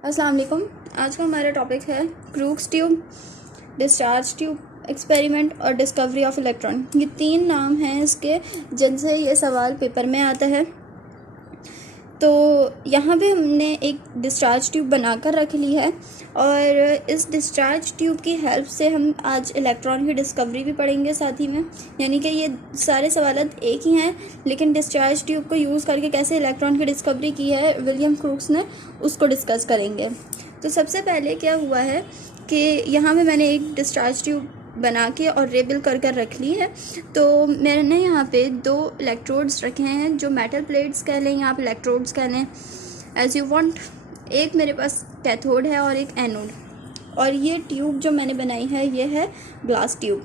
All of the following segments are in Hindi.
अस्सलाम वालेकुम। आज का हमारा टॉपिक है crooks tube, discharge tube, experiment और डिस्कवरी ऑफ इलेक्ट्रॉन। ये तीन नाम हैं इसके जिनसे ये सवाल पेपर में आता है। तो यहाँ पे हमने एक डिस्चार्ज ट्यूब बनाकर रख ली है और इस डिस्चार्ज ट्यूब की हेल्प से हम आज इलेक्ट्रॉन की डिस्कवरी भी पढ़ेंगे साथ ही में। यानी कि ये सारे सवाल एक ही हैं, लेकिन डिस्चार्ज ट्यूब को यूज़ करके कैसे इलेक्ट्रॉन की डिस्कवरी की है विलियम क्रूक्स ने, उसको डिस्कस करेंगे। तो सबसे पहले क्या हुआ है कि यहाँ पे मैंने एक डिस्चार्ज ट्यूब बना के और रेबल कर कर रख ली है। तो मैंने यहाँ पे दो इलेक्ट्रोड्स रखे हैं, जो मेटल प्लेट्स कह लें या आप इलेक्ट्रोड्स कह लें, एज यू वांट। एक मेरे पास कैथोड है और एक एनोड। और ये ट्यूब जो मैंने बनाई है ये है ग्लास ट्यूब।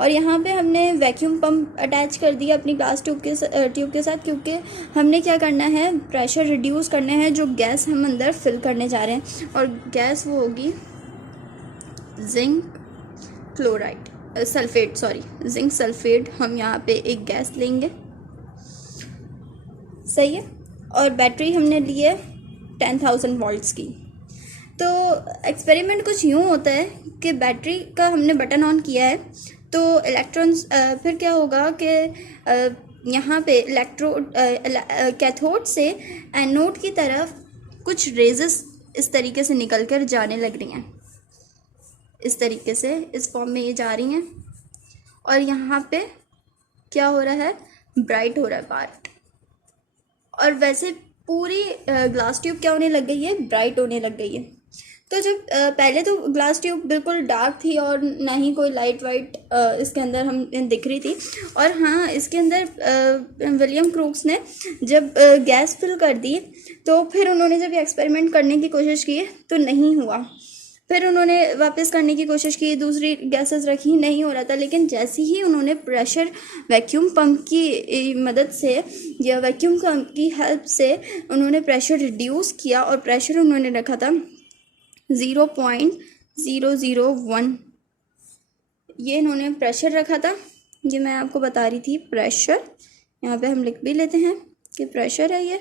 और यहाँ पे हमने वैक्यूम पंप अटैच कर दिया अपनी ग्लास ट्यूब के साथ, क्योंकि हमने क्या करना है, प्रेशर रिड्यूस करना है जो गैस हम अंदर फिल करने जा रहे हैं। और गैस वो होगी zinc chloride sulphate zinc sulphate. हम यहाँ पे एक गैस लेंगे, सही है। और बैटरी हमने ली है 10,000 वोल्ट्स की। तो एक्सपेरिमेंट कुछ यूँ होता है कि बैटरी का हमने बटन ऑन किया है तो इलेक्ट्रॉन्स फिर क्या होगा कि यहाँ पे कैथोड से एनोड की तरफ कुछ रेजेस इस तरीके से निकल कर जाने लग रही हैं, इस तरीके से इस फॉर्म में ये जा रही हैं। और यहाँ पे क्या हो रहा है, ब्राइट हो रहा है पार्ट। और वैसे पूरी ग्लास ट्यूब क्या होने लग गई है, ब्राइट होने लग गई है। तो जब पहले तो ग्लास ट्यूब बिल्कुल डार्क थी और ना ही कोई लाइट वाइट इसके अंदर हम दिख रही थी। और हाँ, इसके अंदर विलियम क्रूक्स ने जब गैस फिल कर दी तो फिर उन्होंने जब एक्सपेरिमेंट करने की कोशिश की तो नहीं हुआ। फिर उन्होंने वापस करने की कोशिश की, दूसरी गैसेस रखी, नहीं हो रहा था। लेकिन जैसे ही उन्होंने प्रेशर वैक्यूम पंप की मदद से या वैक्यूम पंप की हेल्प से उन्होंने प्रेशर रिड्यूस किया और प्रेशर उन्होंने रखा था 0.001। ये इन्होंने प्रेशर रखा था, ये मैं आपको बता रही थी प्रेशर। यहाँ पे हम लिख भी लेते हैं कि प्रेशर है, ये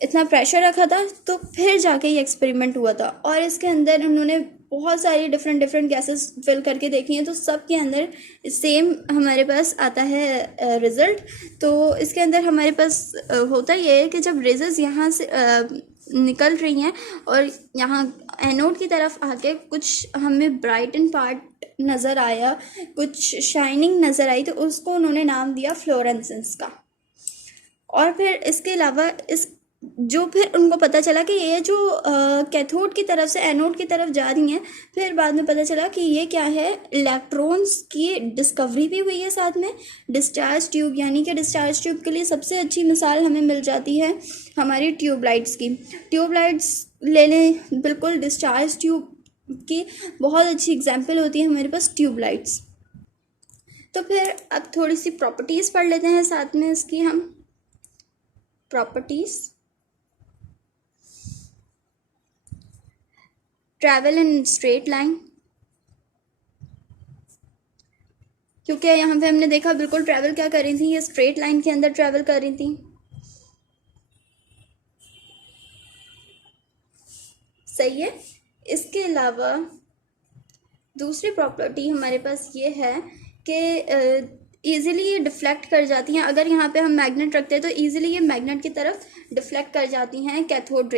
इतना प्रेशर रखा था। तो फिर जाके ये एक्सपेरिमेंट हुआ था और इसके अंदर उन्होंने बहुत सारी डिफरेंट गैसेस फिल करके देखी हैं, तो सब के अंदर सेम हमारे पास आता है रिज़ल्ट। तो इसके अंदर हमारे पास होता ये है कि जब रेजेस यहाँ से निकल रही हैं और यहाँ एनोड की तरफ आके कुछ हमें ब्राइटन पार्ट नज़र आया, कुछ शाइनिंग नज़र आई, तो उसको उन्होंने नाम दिया फ्लोरेंसेंस का। और फिर इसके अलावा इस जो फिर उनको पता चला कि ये जो कैथोड की तरफ से एनोड की तरफ जा रही हैं, फिर बाद में पता चला कि ये क्या है, इलेक्ट्रॉन्स की डिस्कवरी भी हुई है साथ में। डिस्चार्ज ट्यूब, यानी कि डिस्चार्ज ट्यूब के लिए सबसे अच्छी मिसाल हमें मिल जाती है हमारी ट्यूबलाइट्स की। ट्यूबलाइट्स ले लें, बिल्कुल डिस्चार्ज ट्यूब की बहुत अच्छी एग्जाम्पल होती है हमारे पास ट्यूबलाइट्स। तो फिर अब थोड़ी सी प्रॉपर्टीज़ पढ़ लेते हैं साथ में इसकी हम। Properties, travel in straight line, क्योंकि यहाँ पे हमने देखा बिल्कुल ट्रैवल क्या कर रही थी, ये स्ट्रेट लाइन के अंदर ट्रैवल कर रही थी, सही है। इसके अलावा दूसरी प्रॉपर्टी हमारे पास ये है कि ईज़िली ये डिफ्लेक्ट कर जाती हैं। अगर यहाँ पे हम मैग्नेट रखते हैं तो ईज़िली ये मैग्नेट की तरफ डिफ्लेक्ट कर जाती हैं। Cathode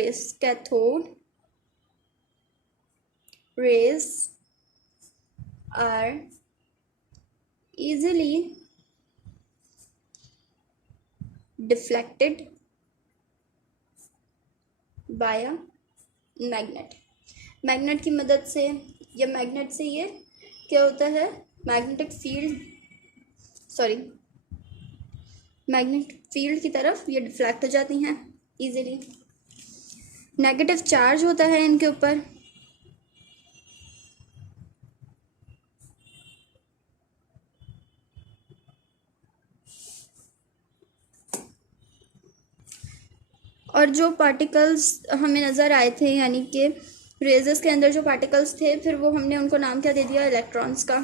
rays are easily deflected by a magnet। Magnet की मदद से या मैग्नेट से ये क्या होता है, मैग्नेटिक फील्ड की तरफ ये डिफ्लेक्ट हो जाती हैं इजीली। नेगेटिव चार्ज होता है इनके ऊपर, और जो पार्टिकल्स हमें नज़र आए थे, यानी कि रेजेस के अंदर जो पार्टिकल्स थे, फिर वो हमने उनको नाम क्या दे दिया, इलेक्ट्रॉन्स का।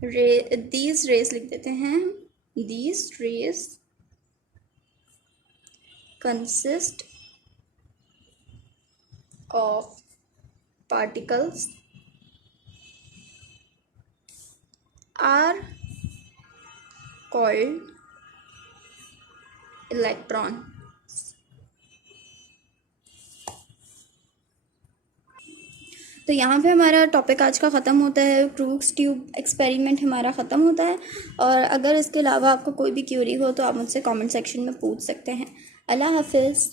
दीज रेस लिख देते हैं, these rays consist of particles are called electron. तो यहाँ पे हमारा टॉपिक आज का ख़त्म होता है, क्रूक्स ट्यूब एक्सपेरिमेंट हमारा ख़त्म होता है। और अगर इसके अलावा आपको कोई भी क्यूरी हो तो आप मुझसे कमेंट सेक्शन में पूछ सकते हैं। अल्लाह हाफिज़।